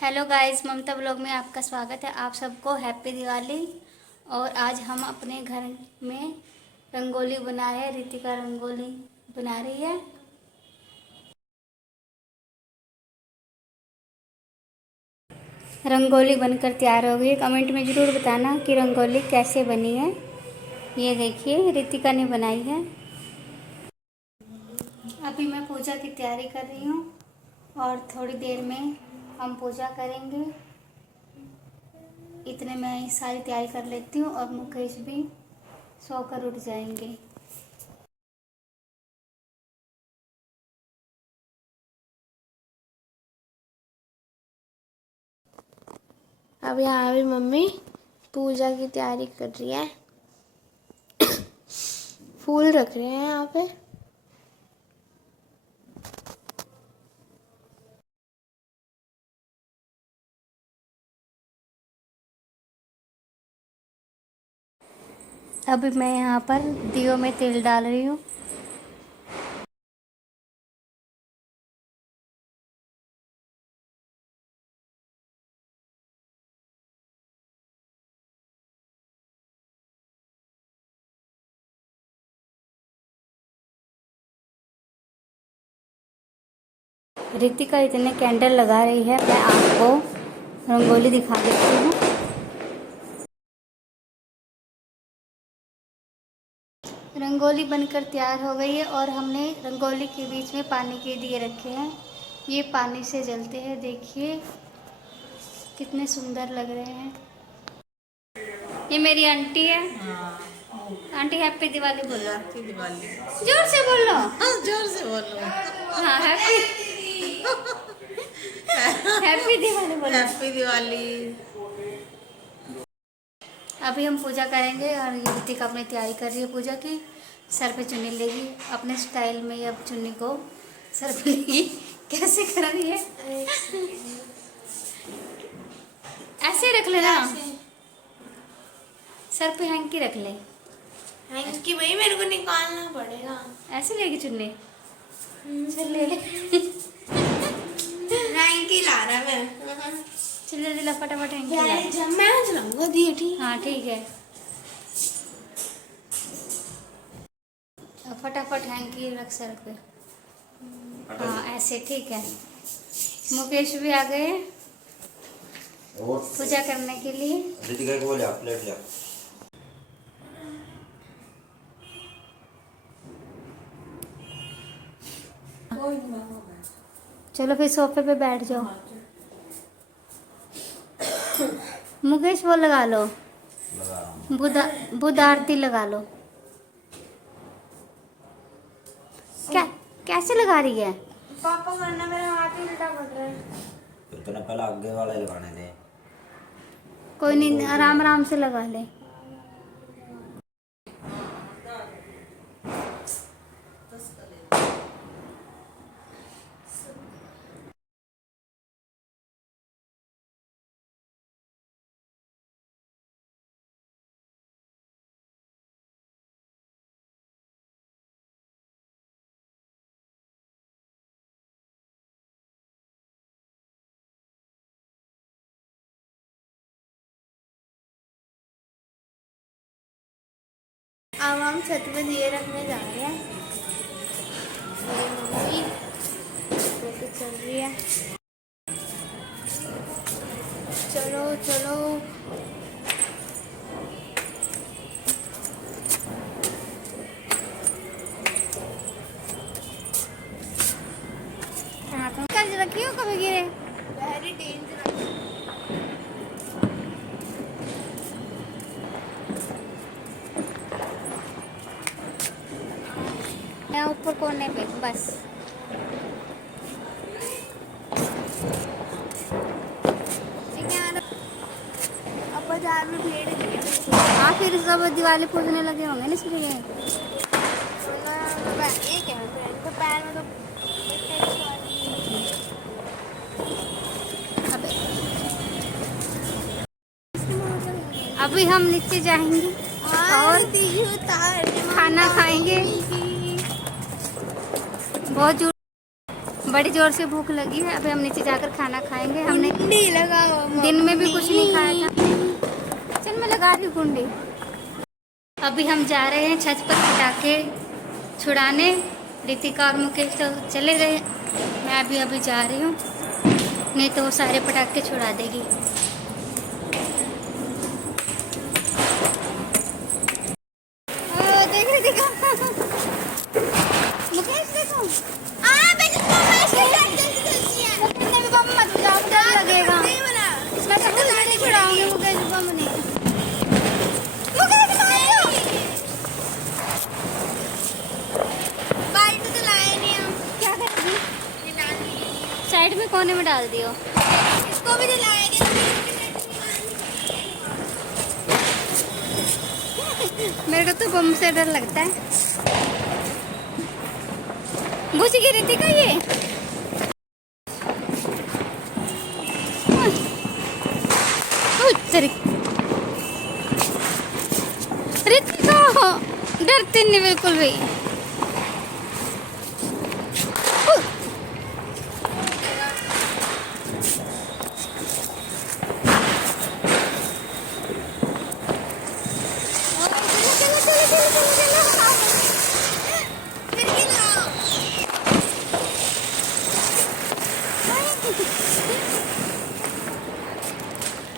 Hello guys, ममता blog में आपका स्वागत है। आप सबको हैप्पी दिवाली। और आज हम अपने घर में रंगोली बना रहे हैं। रितिका रंगोली बना रही है। रंगोली बनकर तैयार हो गई। कमेंट में ज़रूर बताना कि रंगोली कैसे बनी है। ये देखिए, रितिका ने बनाई है। अभी मैं पूजा की तैयारी कर रही हूँ और थोड़ी देर में हम पूजा करेंगे। इतने में सारी तैयारी कर लेती हूँ और मुकेश भी सोकर उठ जाएंगे। अब यहाँ भी मम्मी पूजा की तैयारी कर रही है। फूल रख रहे हैं यहाँ पे। अभी मैं यहाँ पर दियों में तेल डाल रही हूँ। रितिका इतने कैंडल लगा रही है, मैं आपको रंगोली दिखा देती हूँ। रंगोली बनकर तैयार हो गई है और हमने रंगोली के बीच में पानी के दिए रखे हैं। ये पानी से जलते हैं। देखिए कितने सुंदर लग रहे हैं। ये मेरी आंटी है। आंटी हैप्पी दिवाली बोलो। हैप्पी दिवाली। जोर से बोलो। हाँ, जोर से बोलो। हाँ, हैप्पी हैप्पी दिवाली बोलो। हैप्पी दिवाली। अभी हम पूजा करेंगे और ये रितिका अपनी तैयारी कर रही है पूजा की। सर पे चुन्नी लेगी अपने स्टाइल में। अब चुन्नी को सर पे लेगी। कैसे कर रही है? ऐसे ही रख लेना। सर पे हैंकी रख ले। हैंकी भाई मेरे को निकालना पड़ेगा। ऐसे लेगी चुन्नी। चल ले ले। हैंकी ला रहा मैं। चल जल्दी ला, फटाफट हैंकी ला। जब मैं चलाऊंगा दिए ठीक। हाँ ठीक है, फटाफट हैंकी रख सर पे। हाँ ऐसे ठीक है। मुकेश भी आ गए पूजा करने के लिए। रितिका को बोले आप प्लेट ले। चलो फिर सोफे पे बैठ जाओ। मुकेश वो लगा लो, बुध आरती लगा लो। क्या कैसे लगा रही है? पापा वरना मेरा हाथ ही उल्टा पड़ रहा है। तो ना पहले आगे वाला ही लगाने थे। कोई नहीं, आराम आराम से लगा ले। अब हम छत पे दिए रखने जा रहे हैं। मेरी मम्मी लेके चल रही है। चलो चलो। कर रखी हो कभी गिरे? Very dangerous. मैं ऊपर कोने पे बस। अब बाजार में भीड़ नहीं है। हाँ फिर सब दिवाली पूजने लगे होंगे ना इसलिए। एक है तो पैर में तो अभी हम नीचे जाएंगे और खाना खाएंगे। बहुत बड़ी जोर से भूख लगी है। अभी हम नीचे जाकर खाना खाएंगे। हमने कुंडी लगाओ दिन में भी कुछ नहीं खाया था। चल मैं लगा रही हूँ कुंडी। अभी हम जा रहे हैं छत पर पटाखे छुड़ाने। रितिका और मुकेश तो चले गए, मैं अभी जा रही हूँ, नहीं तो वो सारे पटाखे छुड़ा देगी। देख रितिका, मुकेश देखो। मुकेश ने भी बम मत बजाओ, डर लगेगा। मैं सब नहीं छुड़ाऊंगी मुकेश बम नहीं। मुकेश मारो। बाल्टी तो लाए नहीं हम। क्या करेगी? ये डाल साइड में कोने में डाल दियो। इसको भी दिलाएंगे। मेरे को तो बम से डर लगता है। बुझ गई रितिका ये। रितिका डरती नहीं बिल्कुल भी।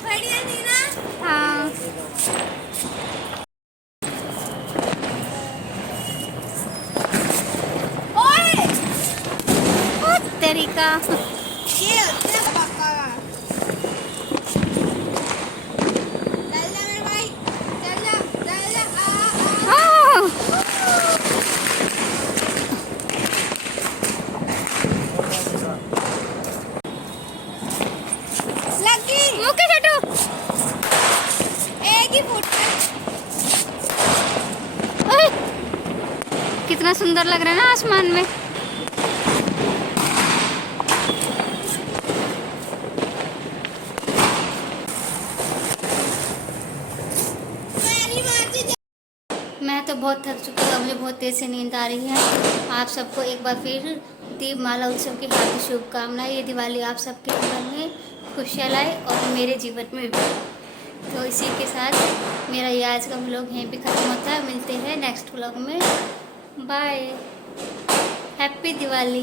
बढ़िया थी ना? हाँ ओए! तरीका। ये होता है पापा का। चल जा मेरे भाई, चल जा, लगी। मुकेश हटो। एक ही फुट पे। ओए! कितना सुंदर लग रहा है ना आसमान में। पहली बार थी मैं तो बहुत थक चुकी हूँ, मुझे बहुत तेज से नींद आ रही है। आप सबको एक बार फिर दीपमाला उत्सव की हार्दिक शुभकामनाएं। ये दिवाली आप सबके जीवन में खुशियाँ लाए और मेरे जीवन में भी। तो इसी के साथ मेरा ये आज का व्लॉग यहीं पे ख़त्म होता है। मिलते हैं नेक्स्ट व्लॉग में। Bye, happy Diwali.